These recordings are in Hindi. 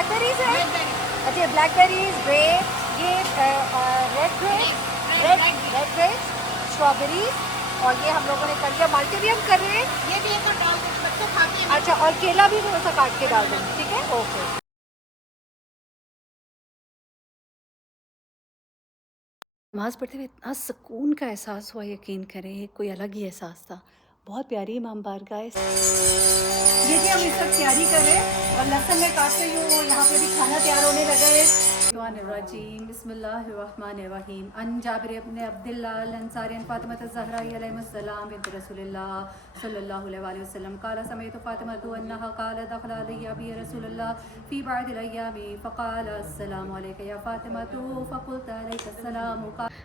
ब्लैकबेरीज है? अच्छा, ब्लैकबेरीज, ग्रेप, ये red grape, red grape, strawberries, और ये हम लोगों ने कर लिया। माल्टे भी हम कर रहे हैं, ये भी एक और डाल दो, बच्चों खाते हैं। अच्छा, और केला भी थोड़ा सा काट के डाल दें, ठीक है, ओके। नमाज़ पढ़ते हुए इतना सुकून का एहसास हुआ, यकीन करें, कोई अलग ही एहसास था। बहुत प्यारी इमाम बारगाह है। ये भी हम इस वक्त तैयारी कर रहे हैं और लहसुन में काट रही हूँ। यहाँ पे भी खाना तैयार होने लगा है। बिस्मिल्लाहिर्रहमानिर्रहीम। अन जाबिर इब्न अब्दुल्लाह अल अंसारी अन फातिमा ज़हरा अलैहिस्सलाम बिन्त रसूलिल्लाह सल्लल्लाहु अलैहि वसल्लम क़ाला समीअतु फातिमा अन्नहा क़ालत दख़ला अलैया अबी रसूलुल्लाह फ़ी बअदिल अय्यामी फ़क़ाल अस्सलामु अलैका या फ़ातिमा फ़क़ुल्तु अलैका अस्सलाम।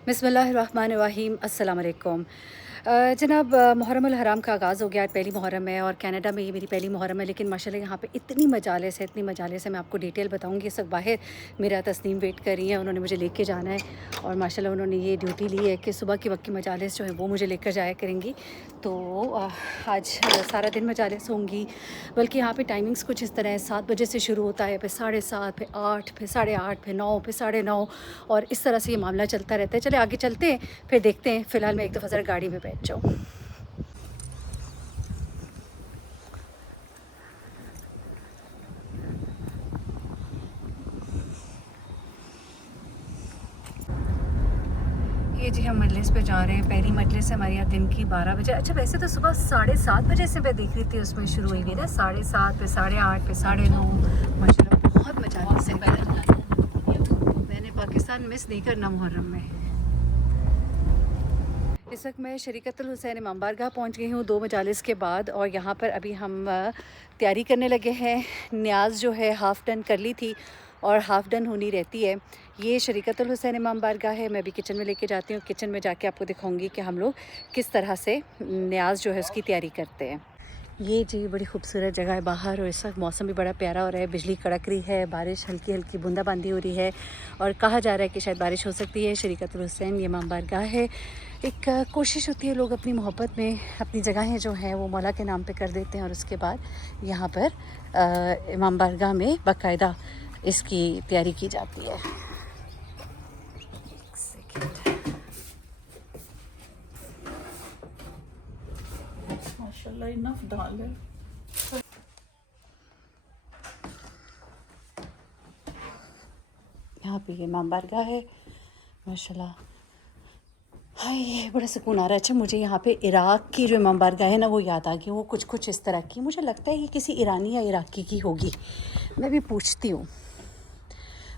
बिस्मिल्लाहिर्रहमानिर्रहीम। अस्सलाम वालेकुम। जनाब, मुहर्रम अल हराम का आगाज़ हो गया, आज पहली मुहर्रम है और कनाडा में ये मेरी पहली मुहर्रम है। लेकिन माशाल्लाह यहाँ पे इतनी मजालिस है, इतनी मजालिस है, मैं आपको डिटेल बताऊँगी। इस वक्त बाहर मेरा तस्नीम वेट कर रही है, उन्होंने मुझे लेके जाना है और माशाल्लाह उन्होंने ये ड्यूटी ली है कि सुबह के वक्त की मजालिस जो है वो मुझे लेकर जाया करेंगी। तो आज सारा दिन मजालिस होंगी। बल्कि यहाँ पे टाइमिंग्स कुछ इस तरह है, 7 बजे से शुरू होता है, फिर 7:30, फिर 8, फिर 8:30, फिर 9, फिर 9:30, और इस तरह से ये मामला चलता रहता है। चले आगे चलते हैं, फिर देखते हैं। फ़िलहाल मैं एक दफ़ा ज़रा गाड़ी में बैठ जाऊँ। ये जी हम मजलिस पे जा रहे हैं। पहली मजलिस हमारी यहाँ दिन की 12 बजे। अच्छा, वैसे तो सुबह 7:30 बजे से मैं देख रही थी उसमें शुरू हुई थी ना, 7:30, फिर 8:30, फिर 9:30। माशाल्लाह बहुत मजालिस है। मैंने पाकिस्तान मिस नहीं करना मुहर्रम में। इस वक्त मैं शरीकतुल हुसैन इमाम बारगाह पहुँच गई हूँ 2 मजालिस के बाद, और यहाँ पर अभी हम तैयारी करने लगे हैं। न्याज जो है हाफ़ डन कर ली थी और हाफ़ डन होनी रहती है। ये शरीकतुल हुसैन इमाम बारगाह है। मैं अभी किचन में लेके जाती हूँ। किचन में जाके आपको दिखाऊंगी कि हम लोग किस तरह से न्याज जो है उसकी तैयारी करते हैं। ये जी बड़ी खूबसूरत जगह है बाहर, और इस वक्त मौसम भी बड़ा प्यारा हो रहा है। बिजली कड़क रही है, बारिश हल्की हल्की बूंदाबांदी हो रही है, और कहा जा रहा है कि शायद बारिश हो सकती है। शरीकतुल हुसैन ये इमाम बारगाह है। एक कोशिश होती है, लोग अपनी मोहब्बत में अपनी जगहें जो हैं वो मौला के नाम पे कर देते हैं, और उसके बाद यहाँ पर इमाम बारगाह में बाकायदा इसकी तैयारी की जाती है। एक सेकेंड। माशाल्लाह इनफ दाल है। यहाँ पे ये इमाम बारगाह है माशाल्लाह। हाय, बड़ा सुकून आ रहा है। अच्छा, मुझे यहाँ पे इराक़ की जो इमाम बारगाह है ना वो याद आ गई। वो कुछ इस तरह की, मुझे लगता है कि किसी ईरानी या इराक़ी की होगी। मैं भी पूछती हूँ,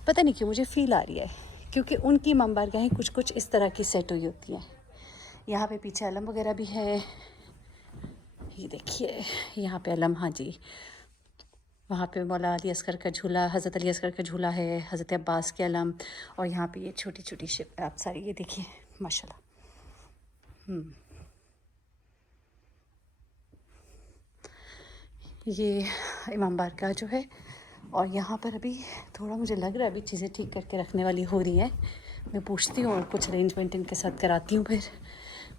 पता नहीं क्यों मुझे फ़ील आ रही है, क्योंकि उनकी इमाम बारगाहें कुछ इस तरह की सेट हुई होती हैं। यहाँ पे पीछे अलम वगैरह भी है, ये देखिए यहाँ पे अलम। हाँ जी, वहाँ पे मौला अली असगर का झूला, हज़रत अली असगर का झूला है, हज़रत अब्बास के अलम, और यहाँ पे ये छोटी छोटी शिप आप सारी ये देखिए माशाल्लाह। ये इमाम बारगाह जो है, और यहाँ पर अभी थोड़ा मुझे लग रहा है अभी चीज़ें ठीक करके रखने वाली हो रही हैं। मैं पूछती हूँ और कुछ अरेंजमेंट इनके साथ कराती हूँ। फिर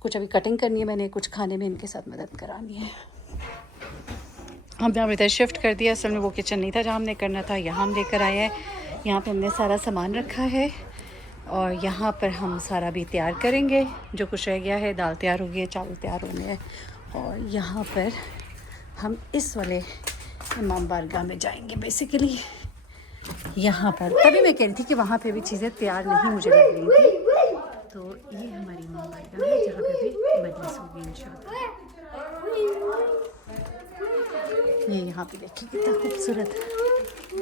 कुछ अभी कटिंग करनी है मैंने, कुछ खाने में इनके साथ मदद करानी है। हमने इधर शिफ्ट कर दिया। असल में वो किचन नहीं था जहाँ हमने करना था, यहाँ हम लेकर आए हैं। यहाँ पे हमने सारा सामान रखा है, और यहाँ पर हम सारा भी तैयार करेंगे। जो कुछ रह गया है, दाल तैयार हो गई है, चावल तैयार होने हैं, और यहाँ पर हम इस वाले इमाम बारगाह में जाएंगे। बेसिकली यहाँ पर तभी मैं कह रही थी कि वहाँ पे भी चीज़ें तैयार नहीं मुझे लग रही थी। तो ये हमारी इमाम बारगाह है जहाँ पे भी मजलिस होगी इंशाल्लाह। ये यहाँ पे देखिए कितना खूबसूरत,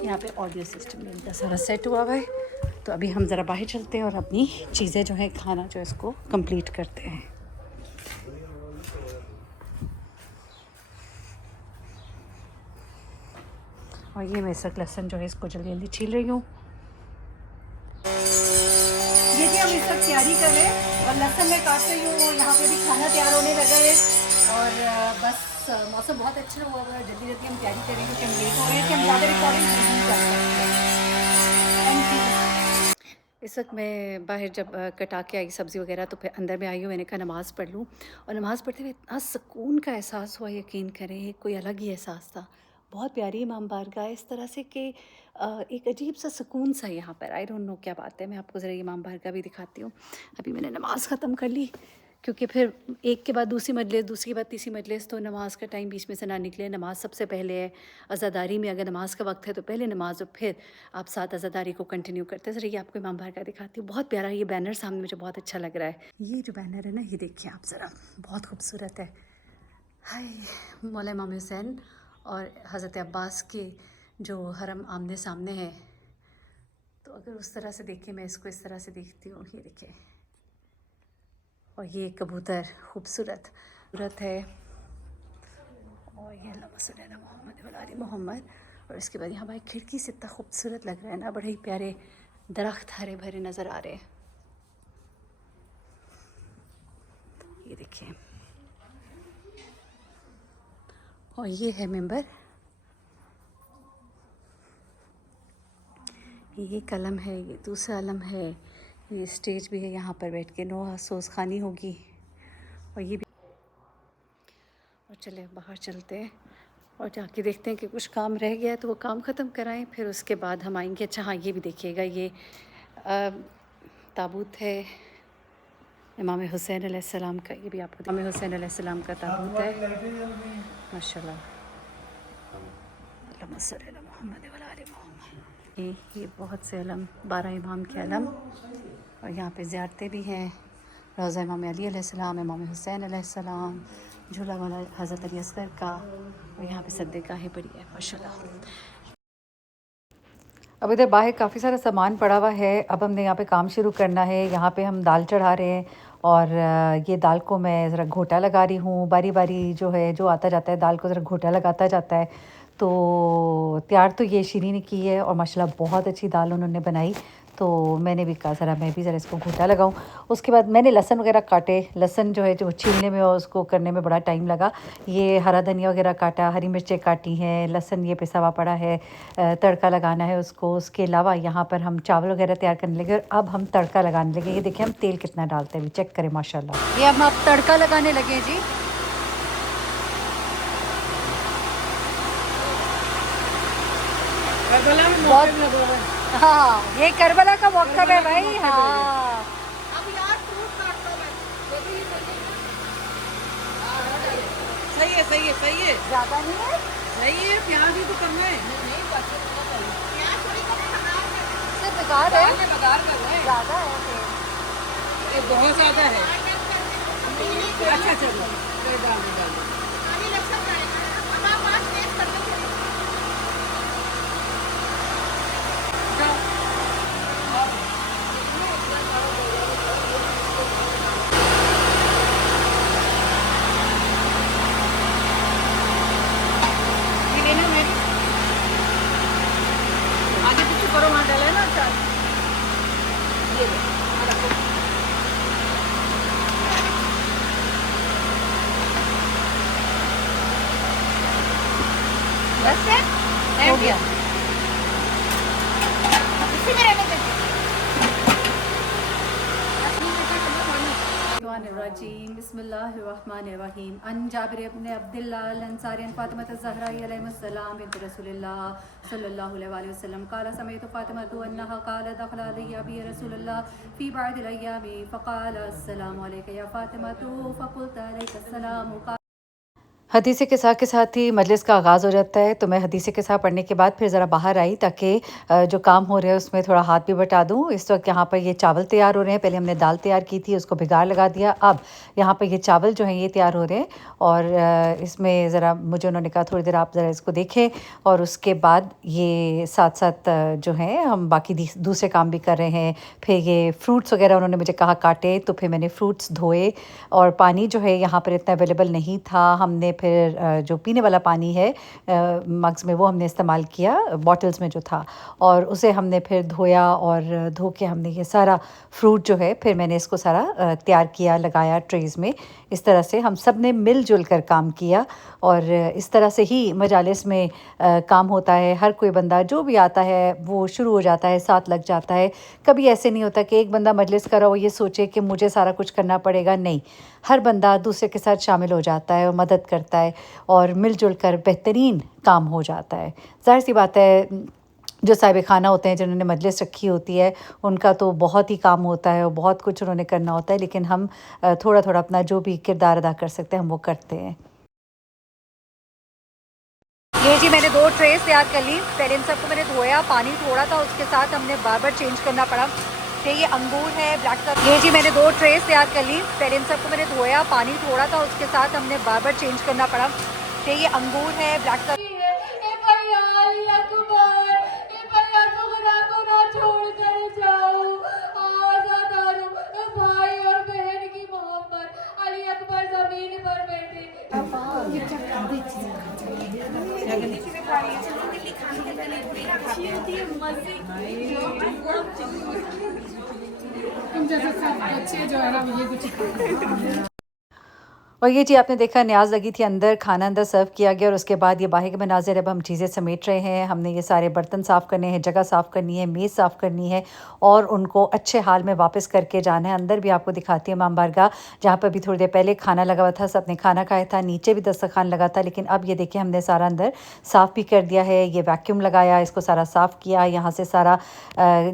यहाँ पे ऑडियो सिस्टम में इनका सारा सेट हुआ है। तो अभी हम ज़रा बाहर चलते हैं और अपनी चीज़ें जो है, खाना जो है इसको कंप्लीट करते हैं। और ये मैं इस लहसुन जो है इसको जल्दी जल्दी छील रही हूँ। ये जी हम इस वक्त तैयारी कर रहे हैं और लहसुन में काट रही हूँ। यहाँ पे भी खाना तैयार होने लगा है, और बस मौसम बहुत अच्छा हुआ है। जल्दी जल्दी हम तैयारी करेंगे कि हम लेट हो रहे हैं कि हम ज़्यादा रिकॉर्डिंग नहीं कर सकते। Thank you. इस वक्त मैं बाहर जब कटा के आई सब्ज़ी वगैरह, तो फिर अंदर में आई हूँ। मैंने कहा नमाज़ पढ़ लूँ, और नमाज़ पढ़ते हुए इतना सुकून का एहसास हुआ, यकीन करें, कोई अलग ही एहसास था। बहुत प्यारी इमाम बारगाह है, इस तरह से कि एक अजीब सा सुकून सा यहाँ पर, आई डोंट नो क्या बात है। मैं आपको ज़रा इमाम बारगाह भी दिखाती हूँ। अभी मैंने नमाज़ ख़त्म कर ली, क्योंकि फिर एक के बाद दूसरी मजलिस, दूसरी के बाद तीसरी मजलिस, तो नमाज़ का टाइम बीच में से ना निकले। नमाज़ सबसे पहले है। अज़ादारी में अगर नमाज़ का वक्त है तो पहले नमाज़ और फिर आप साथ अज़ादारी को कंटिन्यू करते हैं। ज़रा ये आपको इमाम बारगाह दिखाती हूँ। बहुत प्यारा ये बैनर सामने मुझे बहुत अच्छा लग रहा है। ये जो बैनर है ना, ये देखिए आप ज़रा, बहुत खूबसूरत है। हाय, मौला इमाम हुसैन और हज़रत अब्बास के जो हरम आमने सामने है। तो अगर उस तरह से देखें, मैं इसको इस तरह से देखती हूँ, ये देखिए, और ये कबूतर खूबसूरत सूरत है, और ये अल्लाह मोहम्मद वाली मोहम्मद। और इसके बाद यहाँ भाई खिड़की से इतना खूबसूरत लग रहा है ना, बड़े ही प्यारे दरख्त हरे भरे नज़र आ रहे हैं। ये देखिए, और ये है मेंबर, ये कलम है, ये दूसरा अलम है, ये स्टेज भी है, यहाँ पर बैठ के नो सोस खानी होगी। और ये भी, और चले बाहर चलते हैं और जाके देखते हैं कि कुछ काम रह गया है तो वो काम ख़त्म कराएं, फिर उसके बाद हम आएंगे। अच्छा हाँ, ये भी देखिएगा, ये ताबूत है इमाम हुसैन अलैहिस्सलाम का। ये भी आपको इमाम हुसैन अलैहिस्सलाम का ताबूत है, माशाल्लाह। ये बहुत से अलम, 12 इमाम के अलम, और यहाँ पे ज़ियारतें भी हैं। रोज़ा इमाम अली अलैहिस्सलाम, इमाम हुसैन अलैहिस्सलाम, झूला वाला हज़रत अली असगर का, और यहाँ पे सद्देगाहें पड़ी है माशाल्लाह। अब इधर बाहर काफ़ी सारा सामान पड़ा हुआ है। अब हमने यहाँ पे काम शुरू करना है। यहाँ पे हम दाल चढ़ा रहे हैं, और ये दाल को मैं ज़रा घोटा लगा रही हूँ। बारी बारी जो है, जो आता जाता है दाल को ज़रा घोटा लगाता जाता है। तो तैयार तो ये शीरी ने की है, और माशाल्लाह बहुत अच्छी दाल उन्होंने बनाई। तो मैंने भी कहा ज़रा मैं भी ज़रा इसको घोटा लगाऊं। उसके बाद मैंने लहसुन वगैरह काटे। लहसुन जो है, जो छीलने में और उसको करने में बड़ा टाइम लगा। ये हरा धनिया वगैरह काटा, हरी मिर्चें काटी हैं, लहसुन ये पिसा हुआ पड़ा है, तड़का लगाना है उसको। उसके अलावा यहाँ पर हम चावल वगैरह तैयार करने लगे, और अब हम तड़का लगाने लगे। ये देखिए हम तेल कितना डालते हैं, अभी चेक करें माशाल्लाह। ये हम तड़का लगाने लगे जी। हाँ, ये करबला का मौक़िब है भाई। हाँ, अब यार फ्रूट काट लो बस। सही है, सही है, सही है। ज़्यादा नहीं है, सही है, प्याज भी तो करना है। नहीं, प्याज थोड़ी कम है, सिर्फ बेकार है, बघार कर रहे हैं। ज़्यादा है फिर। ये बहुत ज़्यादा है। अच्छा चलो, कोई डाल दो। अब आप आज टेस्ट कर लो। आगे पीछे करो, वहाँ डाला है ना अचार। ये लो, वहाँ रखो। बस है, हो गया। इसी में रहने देते। रजीम बिस्मिल्लाहिर्रहमानिर्रहीम। अन जाबिर इब्न अब्दुल्लाह अल अंसारी अन फातिमा ज़हरा अलैहिस्सलाम बिन्त रसूलिल्लाह सल्लल्लाहु अलैहि वसल्लम काला समेत फातिमा अन्नहा काला दखला अलैया बि रसूलुल्लाह फी बअदिल अय्यामी फ़क़ाल अस्सलामु अलैका या फातिमा फ़क़ुल्त अलैका अस्सलाम। हदीस के साथ ही मजलिस का आगाज़ हो जाता है। तो मैं हदीस के साथ पढ़ने के बाद फिर ज़रा बाहर आई, ताकि जो काम हो रहे हैं उसमें थोड़ा हाथ भी बटा दूँ। इस वक्त यहाँ पर ये चावल तैयार हो रहे हैं। पहले हमने दाल तैयार की थी, उसको भिगार लगा दिया। अब यहाँ पर ये चावल जो हैं ये तैयार हो रहे हैं, और इसमें ज़रा मुझे उन्होंने कहा थोड़ी देर आप ज़रा इसको देखें, और उसके बाद ये साथ साथ जो है हम बाकी दूसरे काम भी कर रहे हैं। फिर ये फ्रूट्स वगैरह उन्होंने मुझे कहा काटे, तो फिर मैंने फ्रूट्स धोए। और पानी जो है यहाँ पर इतना अवेलेबल नहीं था, हमने फिर जो पीने वाला पानी है मग्स में, वो हमने इस्तेमाल किया, बॉटल्स में जो था, और उसे हमने फिर धोया, और धो के हमने ये सारा फ्रूट जो है फिर मैंने इसको सारा तैयार किया, लगाया ट्रेज़ में। इस तरह से हम सब ने मिलजुल कर काम किया, और इस तरह से ही मजालिस में काम होता है। हर कोई बंदा जो भी आता है वो शुरू हो जाता है, साथ लग जाता है। कभी ऐसे नहीं होता कि एक बंदा मजलिस कर रहा हो ये सोचे कि मुझे सारा कुछ करना पड़ेगा। नहीं, हर बंदा दूसरे के साथ शामिल हो जाता है और मदद करता करता है और मिलजुल कर बेहतरीन काम हो जाता है। ज़ाहिर सी बात है, जो साहिब खाना होते हैं, जिन्होंने मजलिस रखी होती है, उनका तो बहुत ही काम होता है और बहुत कुछ उन्होंने करना होता है, लेकिन हम थोड़ा-थोड़ा अपना जो भी किरदार अदा कर सकते हैं, हम वो करते हैं। ये जी मैंने 2 ट्रेस तैयार कर ली। पहले इन सबको मैंने धोया, पानी थोड़ा था, उसके साथ हमने बार-बार चेंज करना पड़ा। फिर ये अंगूर है ब्लैक कलर। ये जी मैंने 2 ट्रेस तैयार कर ली। पहले इन सबको मैंने धोया, पानी थोड़ा था, उसके साथ हमने बार-बार चेंज करना पड़ा। फिर ये अंगूर है ब्लैक कलर। तुम जैसे सब बच्चे जो है ना ये कुछ और ये जी आपने देखा, न्याज़ लगी थी अंदर, खाना अंदर सर्व किया गया और उसके बाद ये बाहर के मनाज़िर। अब हम चीज़ें समेट रहे हैं। हमने ये सारे बर्तन साफ़ करने हैं, जगह साफ़ करनी है, मेज़ साफ़ करनी है और उनको अच्छे हाल में वापस करके जाना है। अंदर भी आपको दिखाती हूँ इमाम बारगाह, जहाँ पर भी थोड़ी देर पहले खाना लगा हुआ था, सबने खाना खाया था, नीचे भी दस्तरखान लगा था, लेकिन अब ये देखिए हमने सारा अंदर साफ़ भी कर दिया है। ये वैक्यूम लगाया, इसको सारा साफ़ किया, यहाँ से सारा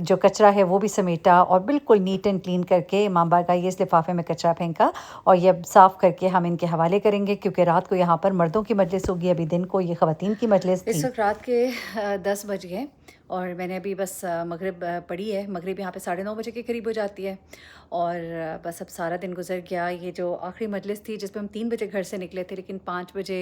जो कचरा है वो भी समेटा और बिल्कुल नीट एंड क्लीन करके इमाम बारगाह ये इस लिफ़ाफ़े में कचरा फेंका और ये अब साफ़ करके हम इनके हवाले करेंगे, क्योंकि रात को यहाँ पर मर्दों की मजलिस होगी, अभी दिन को ये ख़वातीन की मजलिस थी। इस वक्त रात के 10 बज गए और मैंने अभी बस मगरिब पढ़ी है। मगरिब यहाँ पे 9:30 बजे के करीब हो जाती है और बस अब सारा दिन गुजर गया। ये जो आखिरी मजलिस थी जिस पे हम 3 बजे घर से निकले थे, लेकिन 5 बजे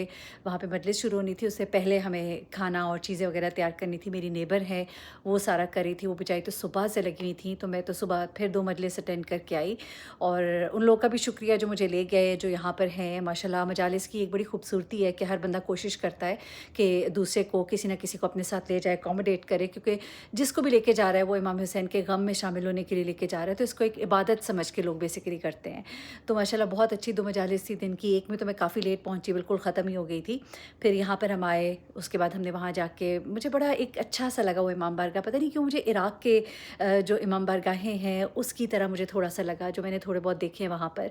वहाँ पे मजलिस शुरू होनी थी, उससे पहले हमें खाना और चीज़ें वगैरह तैयार करनी थी। मेरी नेबर है वो सारा कर रही थी, वो बेचारी तो सुबह से लगी हुई थी, तो मैं तो सुबह फिर 2 मजलिस अटेंड करके आई। और उन लोगों का भी शुक्रिया जो मुझे ले गए, जो यहाँ पर हैं। माशाल्लाह मजालिस की एक बड़ी खूबसूरती है कि हर बंदा कोशिश करता है कि दूसरे को, किसी ना किसी को अपने साथ ले जाए, अकोमोडेट करे, क्योंकि जिसको भी लेके जा रहा है वो इमाम हुसैन के गम में शामिल होने के लिए लेके जा रहा है, तो इसको एक इबादत समझ के लोग बेसिकली करते हैं। तो माशाल्लाह बहुत अच्छी 2 मजालिस थी दिन की। एक में तो मैं काफ़ी लेट पहुंची, बिल्कुल ख़त्म ही हो गई थी। फिर यहाँ पर हम आए, उसके बाद हमने वहाँ जाके, मुझे बड़ा एक अच्छा सा लगा वो इमाम बारगाह। पता नहीं क्यों मुझे इराक़ के जो इमाम बारगाहें हैं उसकी तरह मुझे थोड़ा सा लगा, जो मैंने थोड़े बहुत देखे हैं वहाँ पर।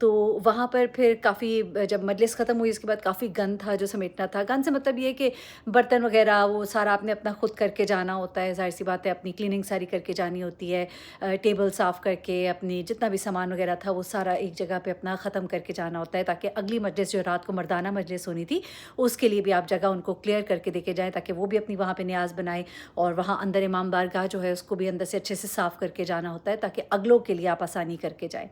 तो वहाँ पर फिर काफ़ी, जब मजलिस ख़त्म हुई उसके बाद काफ़ी गंद था जो समेटना था। गंद से मतलब ये कि बर्तन वगैरह वो सारा आपने अपना खुद करके जाना होता है, ज़ाहिर सी बात है, अपनी क्लीनिंग सारी करके जानी होती है। टेबल साफ़ करके अपनी जितना भी सामान वगैरह था वो सारा एक जगह पे अपना ख़त्म करके जाना होता है, ताकि अगली मजलिस जो रात को मर्दाना मजलिस होनी थी उसके लिए भी आप जगह उनको क्लियर करके देके जाएँ, ताकि वो भी अपनी वहाँ पे न्याज़ बनाए। और वहाँ अंदर इमाम बारगाह जो है उसको भी अंदर से अच्छे से साफ़ करके जाना होता है, ताकि अगलों के लिए आप आसानी करके जाएँ।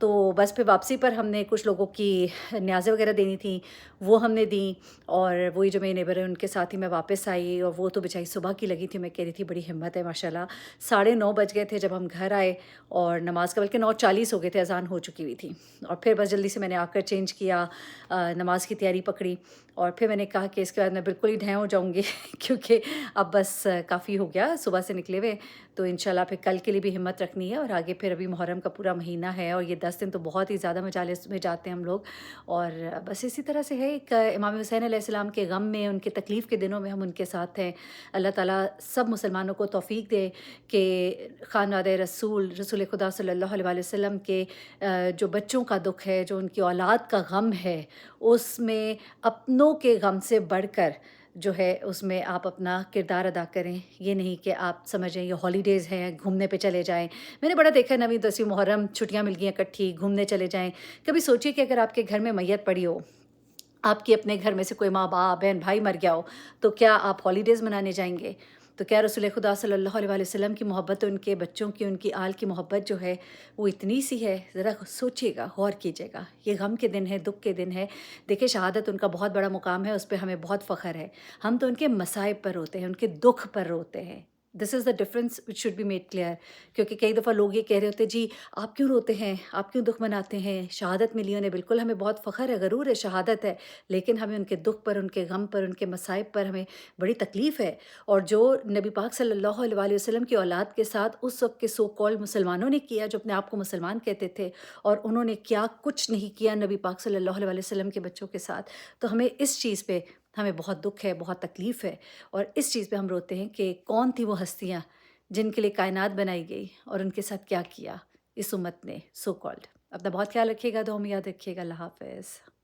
तो बस फिर वापसी पर हमने कुछ लोगों की न्याज़ें वगैरह देनी थी, वो हमने दी। और वही जो मेरे नेबर हैं उनके साथ ही मैं वापस आई और वो तो बेचारी सुबह की लगी थी। मैं कह रही थी बड़ी हिम्मत है माशाल्लाह। 9:30 बज गए थे जब हम घर आए और नमाज का, बल्कि 9:40 हो गए थे, अज़ान हो चुकी हुई थी। और फिर बस जल्दी से मैंने आकर चेंज किया, नमाज की तैयारी पकड़ी और फिर मैंने कहा कि इसके बाद मैं बिल्कुल ही ढें हो जाऊँगी क्योंकि अब बस काफ़ी हो गया सुबह से निकले हुए। तो इंशाल्लाह फिर कल के लिए भी हिम्मत रखनी है और आगे फिर अभी मुहर्रम का पूरा महीना है और ये 10 दिन तो बहुत ही ज़्यादा मजालिस में जाते हैं हम लोग। और बस इसी तरह से है, एक इमाम हुसैन अलैहिस्सलाम के गम में, उनके तकलीफ़ के दिनों में हम उनके साथ हैं। अल्लाह ताला सब मुसलमानों को तौफ़ीक दे कि ख़ानवादे रसूल खुदा सल्लल्लाहु अलैहि वसल्लम के जो बच्चों का दुख है, जो उनकी औलाद का गम है, उसमें अपनों के गम से बढ़कर जो है उसमें आप अपना किरदार अदा करें। ये नहीं कि आप समझें ये हॉलीडेज़ हैं, घूमने पे चले जाएँ। मैंने बड़ा देखा है 9वीं 10वीं मुहर्रम छुट्टियाँ मिल गई हैं इकट्ठी, घूमने चले जाएँ। कभी सोचिए कि अगर आपके घर में मैयत पड़ी हो, आपके अपने घर में से कोई माँ बाप बहन भाई मर गया हो, तो क्या आप हॉलीडेज़ मनाने जाएंगे? तो क्या रसूल खुदा सल्लल्लाहु अलैहि वसल्लम की मोहब्बत, उनके बच्चों की, उनकी आल की मोहब्बत जो है वो इतनी सी है? ज़रा सोचिएगा, गौर कीजिएगा। ये गम के दिन है, दुख के दिन है। देखिए शहादत उनका बहुत बड़ा मुकाम है, उस पर हमें बहुत फ़ख्र है। हम तो उनके मसाइब पर रोते हैं, उनके दुख पर रोते हैं। This is the difference which should be made clear. क्योंकि कई दफ़ा लोग ये कह रहे होते हैं, जी आप क्यों रोते हैं, आप क्यों दुख मनाते हैं, शहादत मिली उन्हें। बिल्कुल हमें बहुत फ़ख्र है, गरूर है, शहादत है, लेकिन हमें उनके दुख पर, उनके गम पर, उनके मसाइब पर हमें बड़ी तकलीफ़ है। और जो नबी पाक सल्लल्लाहु अलैहि वसल्लम की औलाद के साथ उस वक्त के सो कॉल्ड मुसलमानों ने किया, जो अपने आप को मुसलमान कहते थे, और उन्होंने क्या कुछ नहीं किया नबी पाक सल्लल्लाहु अलैहि वसल्लम के बच्चों के साथ, तो हमें इस चीज़ पे हमें बहुत दुख है, बहुत तकलीफ़ है। और इस चीज़ पे हम रोते हैं कि कौन थी वो हस्तियाँ जिनके लिए कायनात बनाई गई और उनके साथ क्या किया इस उम्मत ने, सो कॉल्ड। अपना बहुत ख्याल रखिएगा, दुआ में याद रखिएगा। अल्लाह हाफ़िज़।